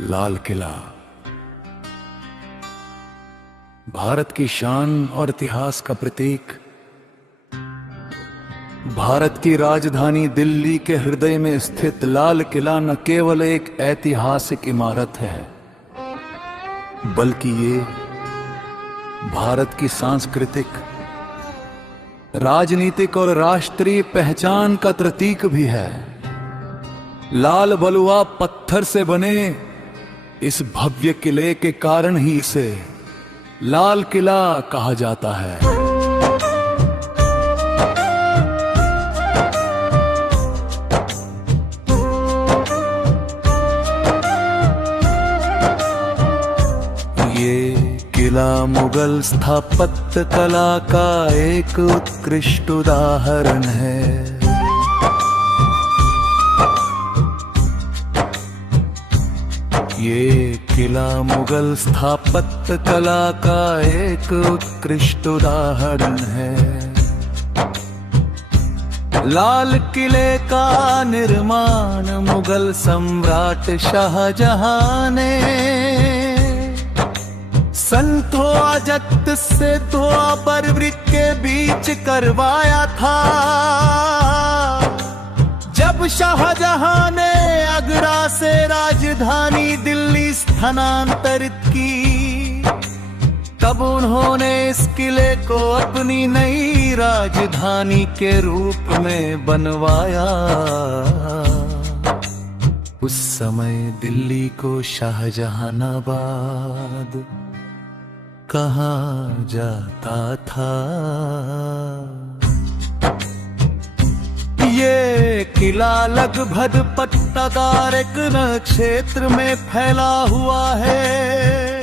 लाल किला भारत की शान और इतिहास का प्रतीक। भारत की राजधानी दिल्ली के हृदय में स्थित लाल किला न केवल एक ऐतिहासिक इमारत है, बल्कि ये भारत की सांस्कृतिक, राजनीतिक और राष्ट्रीय पहचान का प्रतीक भी है। लाल बलुआ पत्थर से बने इस भव्य किले के कारण ही इसे लाल किला कहा जाता है। ये किला मुगल स्थापत्य कला का एक उत्कृष्ट उदाहरण है। ये किला मुगल स्थापत्य कला का एक उत्कृष्ट उदाहरण है। लाल किले का निर्माण मुगल सम्राट शाहजहां ने संतो अजत से द्वापर वृत्त के बीच करवाया था। जब शाहजहां ने आगरा से राजधानी दिल्ली स्थानांतरित की, तब उन्होंने इस किले को अपनी नई राजधानी के रूप में बनवाया। उस समय दिल्ली को शाहजहानाबाद कहा जाता था। ये किला लगभग पट्टादार एक क्षेत्र में फैला हुआ है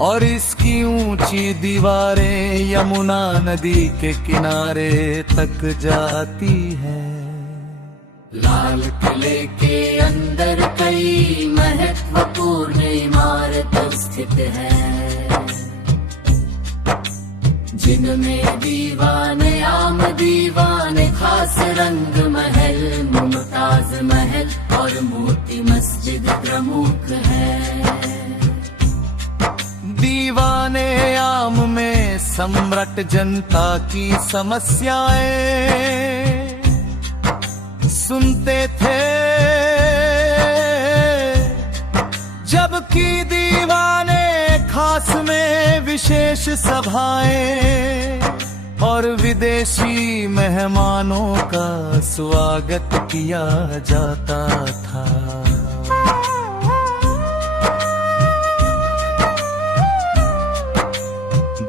और इसकी ऊंची दीवारें यमुना नदी के किनारे तक जाती हैं। लाल किले के अंदर कई महत्वपूर्ण इमारतें स्थित हैं, जिनमें दीवाने आम दीवाने खास रंग महल, मुमताज महल और मोती मस्जिद प्रमुख है। दीवाने आम में सम्राट जनता की समस्याएं सुनते थे, जबकि दीवाने खास में विशेष सभाएं और विदेशी मेहमानों का स्वागत किया जाता था।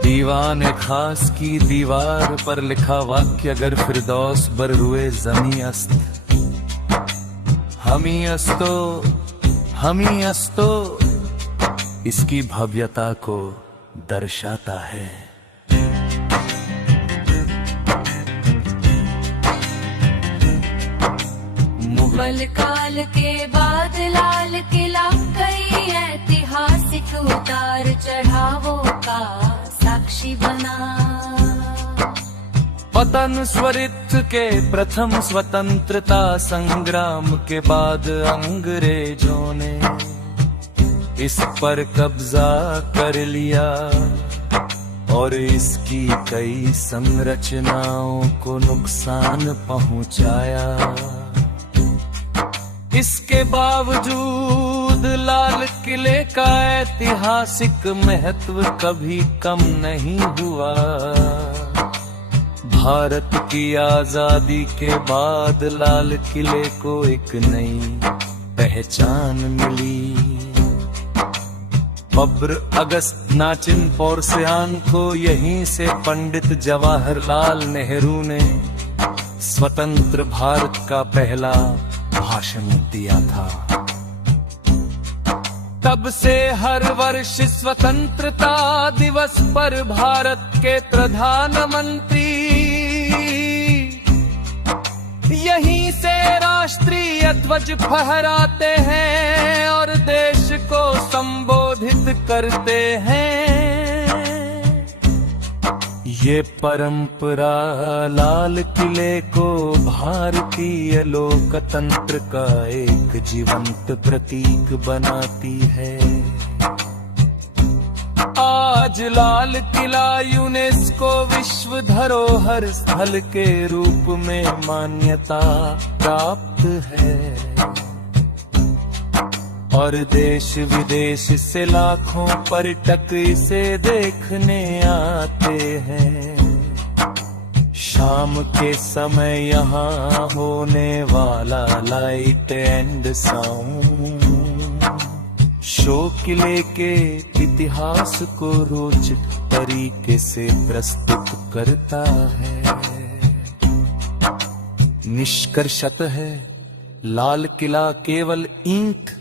दीवान खास की दीवार पर लिखा वाक्य, अगर फिरदौस बर हुए जमी अस्त, हमी अस्तो, इसकी भव्यता को दर्शाता है। मुगल काल के बाद लाल किला कई ऐतिहासिक उतार चढ़ावों का साक्षी बना। पतन स्वरित के प्रथम स्वतंत्रता संग्राम के बाद अंग्रेजों ने इस पर कब्जा कर लिया और इसकी कई संरचनाओं को नुकसान पहुंचाया। इसके बावजूद लाल किले का ऐतिहासिक महत्व कभी कम नहीं हुआ। भारत की आजादी के बाद लाल किले को एक नई पहचान मिली। बब्र, अगस्त, नाचिन, पोर्सियान को यहीं से पंडित जवाहरलाल नेहरू ने स्वतंत्र भारत का पहला भाषण दिया था। तब से हर वर्ष स्वतंत्रता दिवस पर भारत के प्रधानमंत्री यहीं से राष्ट्रीय ध्वज फहराते हैं और देश को संबोधित करते हैं। ये परंपरा लाल किले को भारतीय लोकतंत्र का एक जीवंत प्रतीक बनाती है। आज लाल किला यूनेस्को विश्व धरोहर स्थल के रूप में मान्यता प्राप्त है और देश विदेश से लाखों पर्यटक इसे देखने आते हैं। शाम के समय यहाँ होने वाला लाइट एंड साउंड शो किले के इतिहास को रोचक तरीके से प्रस्तुत करता है। निष्कर्षतः है लाल किला केवल ईंट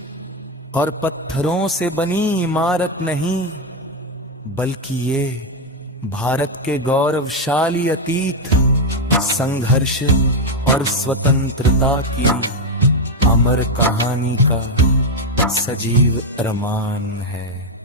और पत्थरों से बनी इमारत नहीं, बल्कि ये भारत के गौरवशाली अतीत, संघर्ष और स्वतंत्रता की अमर कहानी का सजीव प्रमाण है।